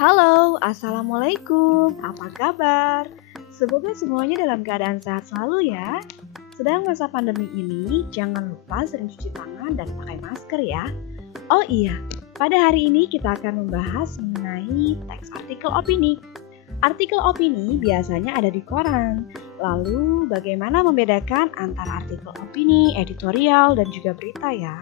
Halo, Assalamualaikum. Apa kabar? Semoga semuanya dalam keadaan sehat selalu ya. Sedang masa pandemi ini, jangan lupa sering cuci tangan dan pakai masker ya. Oh iya, pada hari ini kita akan membahas mengenai teks artikel opini. Artikel opini biasanya ada di koran. Lalu, bagaimana membedakan antara artikel opini, editorial, dan juga berita ya?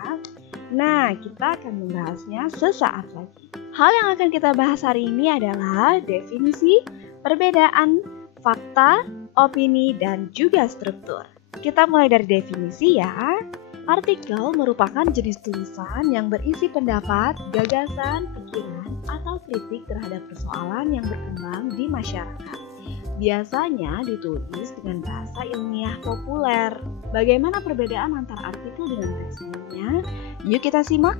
Nah, kita akan membahasnya sesaat lagi. Hal yang akan kita bahas hari ini adalah definisi, perbedaan, fakta, opini, dan juga struktur. Kita mulai dari definisi ya. Artikel merupakan jenis tulisan yang berisi pendapat, gagasan, pikiran, atau kritik terhadap persoalan yang berkembang di masyarakat. Biasanya ditulis dengan bahasa ilmiah populer. Bagaimana perbedaan antara artikel dengan teks lainnya? Yuk kita simak.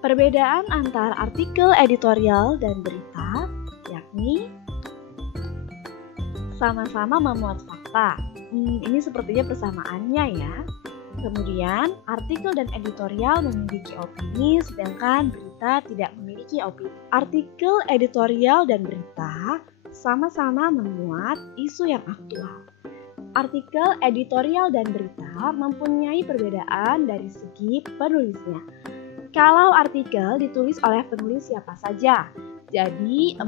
Perbedaan antara artikel editorial dan berita, yakni sama-sama memuat fakta. Ini sepertinya persamaannya ya. Kemudian, artikel dan editorial memiliki opini, sedangkan berita tidak memiliki opini. Artikel editorial dan berita sama-sama memuat isu yang aktual. Artikel editorial dan berita mempunyai perbedaan dari segi penulisnya. Kalau artikel ditulis oleh penulis siapa saja, jadi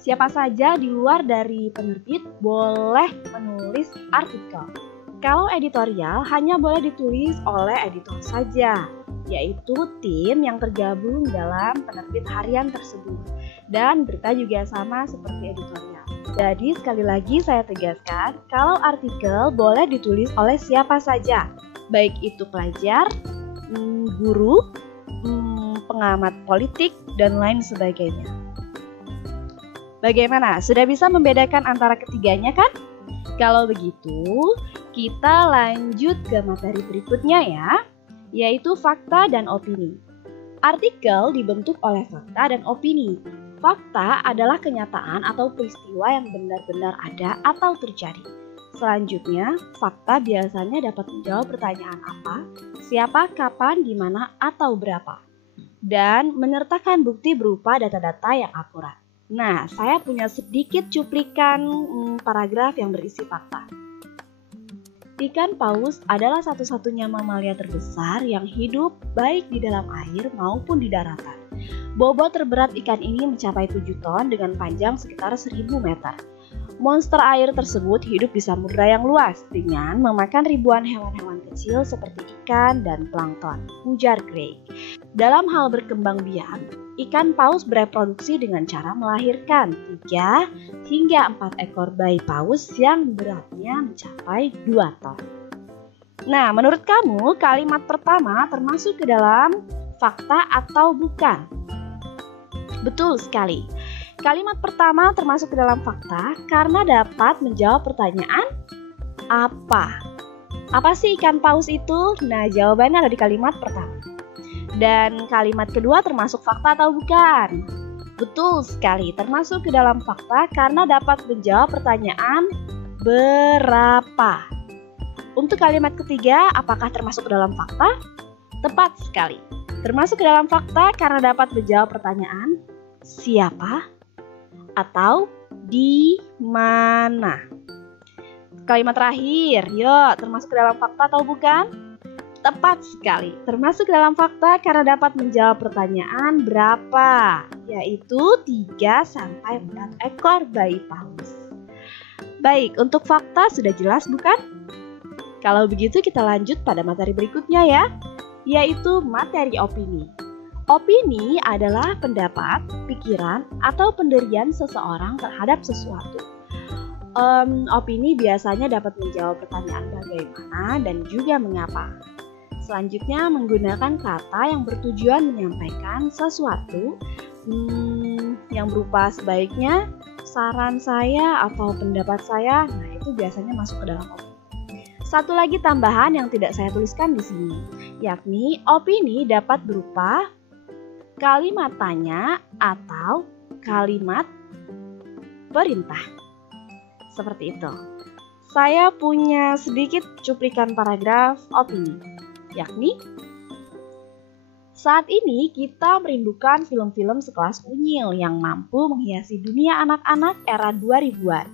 siapa saja di luar dari penerbit boleh menulis artikel. Kalau editorial hanya boleh ditulis oleh editor saja, yaitu tim yang tergabung dalam penerbit harian tersebut. Dan berita juga sama seperti editorial. Jadi sekali lagi saya tegaskan, kalau artikel boleh ditulis oleh siapa saja, baik itu pelajar, guru, pengamat politik, dan lain sebagainya. Bagaimana? Sudah bisa membedakan antara ketiganya kan? Kalau begitu, kita lanjut ke materi berikutnya ya, yaitu fakta dan opini. Artikel dibentuk oleh fakta dan opini. Fakta adalah kenyataan atau peristiwa yang benar-benar ada atau terjadi. Selanjutnya, fakta biasanya dapat menjawab pertanyaan apa, siapa, kapan, di mana, atau berapa. Dan menyertakan bukti berupa data-data yang akurat. Nah, saya punya sedikit cuplikan paragraf yang berisi fakta. Ikan paus adalah satu-satunya mamalia terbesar yang hidup baik di dalam air maupun di daratan. Bobot terberat ikan ini mencapai 7 ton dengan panjang sekitar 1000 meter. Monster air tersebut hidup di samudera yang luas dengan memakan ribuan hewan-hewan kecil seperti ikan dan plankton, ujar Gray. Dalam hal berkembang biak, ikan paus bereproduksi dengan cara melahirkan 3 hingga 4 ekor bayi paus yang beratnya mencapai 2 ton. Nah, menurut kamu kalimat pertama termasuk ke dalam fakta atau bukan? Betul sekali. Kalimat pertama termasuk ke dalam fakta karena dapat menjawab pertanyaan apa? Apa sih ikan paus itu? Nah, jawabannya ada di kalimat pertama. Dan kalimat kedua termasuk fakta atau bukan? Betul sekali, termasuk ke dalam fakta karena dapat menjawab pertanyaan berapa. Untuk kalimat ketiga, apakah termasuk ke dalam fakta? Tepat sekali. Termasuk ke dalam fakta karena dapat menjawab pertanyaan siapa atau di mana. Kalimat terakhir, yuk, termasuk ke dalam fakta atau bukan? Tepat sekali, termasuk ke dalam fakta karena dapat menjawab pertanyaan berapa, yaitu 3-4 ekor bayi paus. Baik, untuk fakta sudah jelas bukan? Kalau begitu kita lanjut pada materi berikutnya ya, yaitu materi opini. Opini adalah pendapat, pikiran, atau pendirian seseorang terhadap sesuatu. Opini biasanya dapat menjawab pertanyaan bagaimana dan juga mengapa. Selanjutnya menggunakan kata yang bertujuan menyampaikan sesuatu yang berupa sebaiknya, saran saya, atau pendapat saya. Nah, itu biasanya masuk ke dalam opini. Satu lagi tambahan yang tidak saya tuliskan di sini, yakni opini dapat berupa kalimat tanya atau kalimat perintah. Seperti itu. Saya punya sedikit cuplikan paragraf opini, yakni Saat ini kita merindukan film-film sekelas Unyil yang mampu menghiasi dunia anak-anak era 2000-an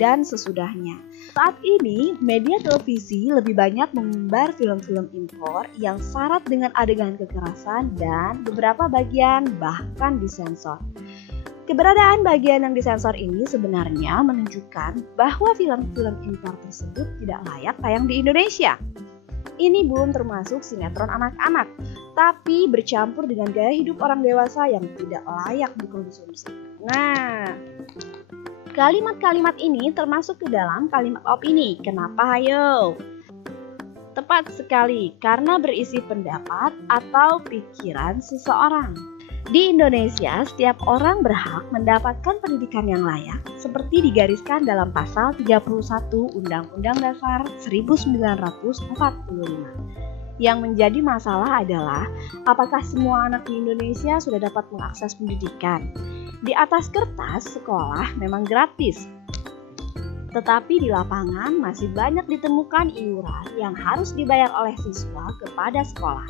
dan sesudahnya. Saat ini, media televisi lebih banyak mengumbar film-film impor yang syarat dengan adegan kekerasan dan beberapa bagian bahkan disensor. Keberadaan bagian yang disensor ini sebenarnya menunjukkan bahwa film-film impor tersebut tidak layak tayang di Indonesia. Ini belum termasuk sinetron anak-anak, tapi bercampur dengan gaya hidup orang dewasa yang tidak layak dikonsumsi. Nah, kalimat-kalimat ini termasuk ke dalam kalimat opini. Kenapa hayo? Tepat sekali, karena berisi pendapat atau pikiran seseorang. Di Indonesia, setiap orang berhak mendapatkan pendidikan yang layak seperti digariskan dalam pasal 31 Undang-Undang Dasar 1945. Yang menjadi masalah adalah apakah semua anak di Indonesia sudah dapat mengakses pendidikan. Di atas kertas, sekolah memang gratis. Tetapi di lapangan masih banyak ditemukan iuran yang harus dibayar oleh siswa kepada sekolah.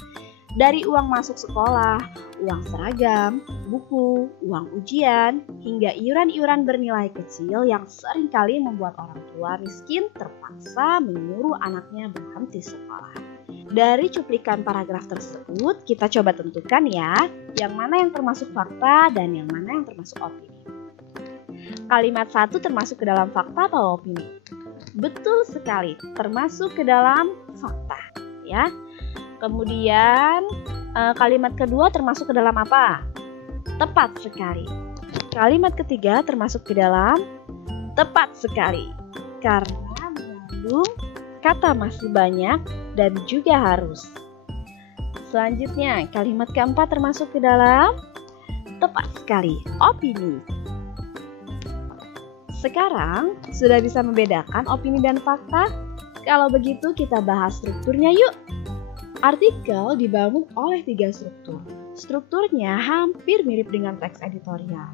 Dari uang masuk sekolah, uang seragam, buku, uang ujian, hingga iuran-iuran bernilai kecil yang seringkali membuat orang tua miskin terpaksa menyuruh anaknya berhenti sekolah. Dari cuplikan paragraf tersebut, kita coba tentukan ya, yang mana yang termasuk fakta dan yang mana yang termasuk opini. Kalimat 1 termasuk ke dalam fakta atau opini? Betul sekali, termasuk ke dalam fakta, ya. Kemudian kalimat kedua termasuk ke dalam apa? Tepat sekali. Kalimat ketiga termasuk ke dalam tepat sekali. Karena mengandung kata masih banyak dan juga harus. Selanjutnya, kalimat keempat termasuk ke dalam tepat sekali. Opini. Sekarang sudah bisa membedakan opini dan fakta? Kalau begitu kita bahas strukturnya yuk. Artikel dibangun oleh 3 struktur. Strukturnya hampir mirip dengan teks editorial,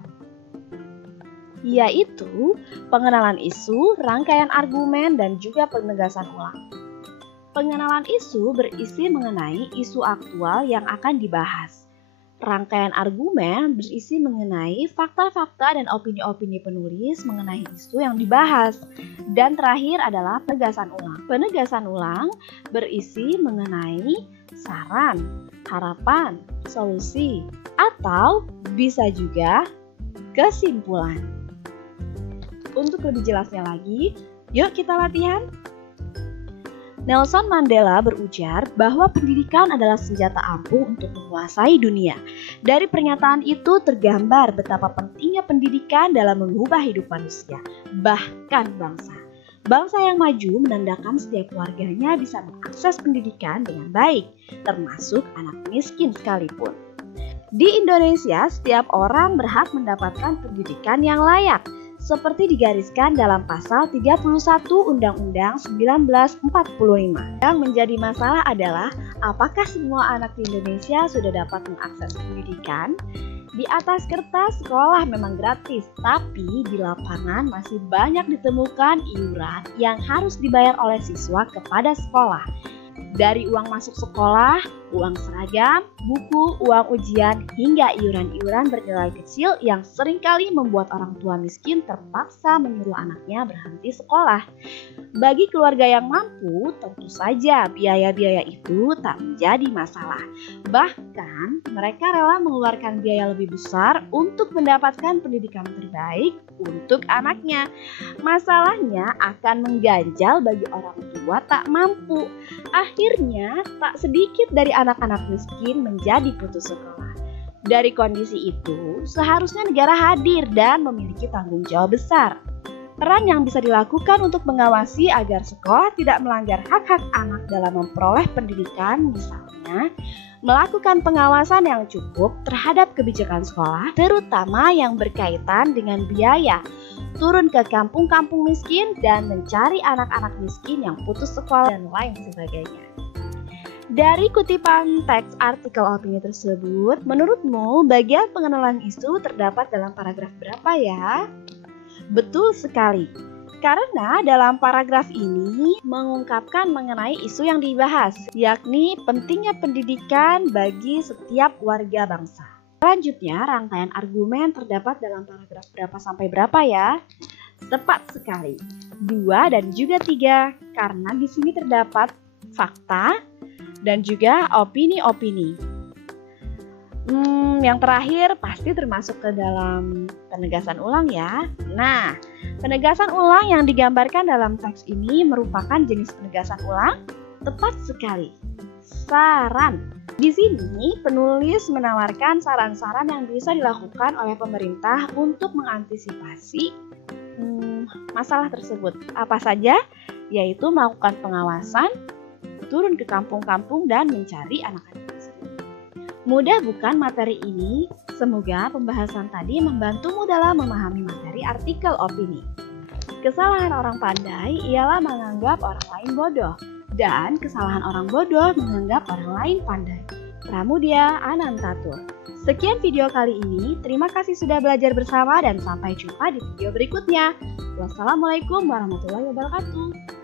yaitu pengenalan isu, rangkaian argumen, dan juga penegasan ulang. Pengenalan isu berisi mengenai isu aktual yang akan dibahas. Rangkaian argumen berisi mengenai fakta-fakta dan opini-opini penulis mengenai isu yang dibahas. Dan terakhir adalah penegasan ulang. Penegasan ulang berisi mengenai saran, harapan, solusi, atau bisa juga kesimpulan. Untuk lebih jelasnya lagi, yuk kita latihan. Nelson Mandela berujar bahwa pendidikan adalah senjata ampuh untuk menguasai dunia. Dari pernyataan itu tergambar betapa pentingnya pendidikan dalam mengubah hidup manusia, bahkan bangsa. Bangsa yang maju menandakan setiap warganya bisa mengakses pendidikan dengan baik, termasuk anak miskin sekalipun. Di Indonesia, setiap orang berhak mendapatkan pendidikan yang layak, seperti digariskan dalam pasal 31 Undang-Undang 1945. Yang menjadi masalah adalah apakah semua anak di Indonesia sudah dapat mengakses pendidikan? Di atas kertas sekolah memang gratis, tapi di lapangan masih banyak ditemukan iuran yang harus dibayar oleh siswa kepada sekolah. Dari uang masuk sekolah, uang seragam, buku, uang ujian, hingga iuran-iuran bernilai kecil yang seringkali membuat orang tua miskin terpaksa menyuruh anaknya berhenti sekolah. Bagi keluarga yang mampu, tentu saja biaya-biaya itu tak menjadi masalah. Bahkan, mereka rela mengeluarkan biaya lebih besar untuk mendapatkan pendidikan terbaik untuk anaknya. Masalahnya akan mengganjal bagi orang tua tak mampu. Akhirnya, tak sedikit dari anak-anak miskin menjadi putus sekolah. Dari kondisi itu, seharusnya negara hadir dan memiliki tanggung jawab besar. Peran yang bisa dilakukan untuk mengawasi agar sekolah tidak melanggar hak-hak anak dalam memperoleh pendidikan, misalnya melakukan pengawasan yang cukup terhadap kebijakan sekolah, terutama yang berkaitan dengan biaya, turun ke kampung-kampung miskin dan mencari anak-anak miskin yang putus sekolah dan lain sebagainya. Dari kutipan teks artikel opini tersebut, menurutmu bagian pengenalan isu terdapat dalam paragraf berapa ya? Betul sekali. Karena dalam paragraf ini mengungkapkan mengenai isu yang dibahas, yakni pentingnya pendidikan bagi setiap warga bangsa. Selanjutnya, rangkaian argumen terdapat dalam paragraf berapa sampai berapa ya? Tepat sekali, 2 dan juga 3, karena di sini terdapat fakta dan juga opini-opini. Yang terakhir pasti termasuk ke dalam penegasan ulang ya. Nah, penegasan ulang yang digambarkan dalam teks ini merupakan jenis penegasan ulang. Tepat sekali. Saran. Di sini penulis menawarkan saran-saran yang bisa dilakukan oleh pemerintah untuk mengantisipasi masalah tersebut. Apa saja? Yaitu melakukan pengawasan, turun ke kampung-kampung dan mencari anak-anak. Mudah bukan materi ini? Semoga pembahasan tadi membantumu dalam memahami materi artikel opini. Kesalahan orang pandai ialah menganggap orang lain bodoh, dan kesalahan orang bodoh menganggap orang lain pandai. Pramudia Anantatur. Sekian video kali ini, terima kasih sudah belajar bersama dan sampai jumpa di video berikutnya. Wassalamualaikum warahmatullahi wabarakatuh.